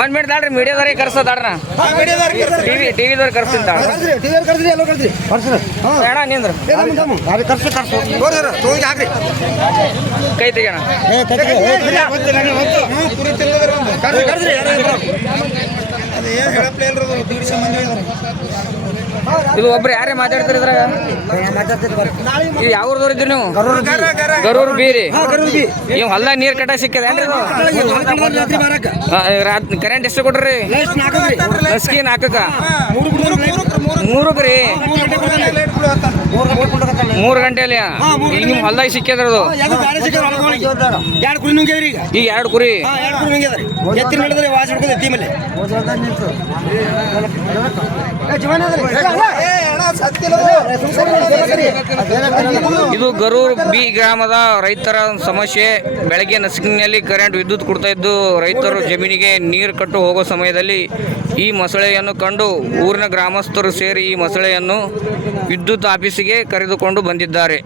ಒಂದ್ ಮಿನಿಟ್ ತಾಳ್ರಿ, ಮೀಡಿಯಾದವ್ರಿಗೆ ಕರ್ಸೋದಾಡ್ರ, ಟಿವಿದವ್ರಿಗೆ ಕರ್ಸ್ತೀನಿ ಬೇಡ ನಿಂದ್ರ ಕೈ ತೆಗೋಣ. ಇದು ಒಬ್ರು ಯಾರೇ ಮಾತಾಡ್ತಾರೆ ಇದ್ರಾಗ? ಈಗ ಯಾವ್ರದವ್ರು ಇದ್ರಿ ನೀವು? ಗರೂರ್ ಬೀರಿ. ನೀವು ಹೊಲ್ದಾಗ ನೀರ್ ಕಟ್ಟ ಸಿಕ್ಕದೇನ್ರಿ? ಕರೆಂಟ್ ಎಷ್ಟು ಕೊಟ್ರಿ? ಲಸ್ಕಿ ನಾಲ್ಕಕ್ಕ 3 ರೀ. 3 ಗಂಟೆಯಲ್ಲಿ ಈಗ ನಿಮ್ ಹೊಲ್ದಾಗ ಸಿಕ್ಕದ್ರದು ಈಗ 2 ಕುರಿ. ಇದು ಗರೂರ್ ಬಿ ಗ್ರಾಮದ ರೈತರ ಸಮಸ್ಯೆ. ಬೆಳಗ್ಗೆ ನಸುಕಿನಲ್ಲಿ ಕರೆಂಟ್ ವಿದ್ಯುತ್ ಕೊಡ್ತಾ ಇದ್ದು ರೈತರು ಜಮೀನಿಗೆ ನೀರು ಕಟ್ಟು ಹೋಗೋ ಸಮಯದಲ್ಲಿ ಈ ಮೊಸಳೆಯನ್ನು ಕಂಡು ಊರಿನ ಗ್ರಾಮಸ್ಥರು ಸೇರಿ ಈ ಮೊಸಳೆಯನ್ನು ವಿದ್ಯುತ್ ಆಫೀಸಿಗೆ ಕರೆದುಕೊಂಡು ಬಂದಿದ್ದಾರೆ.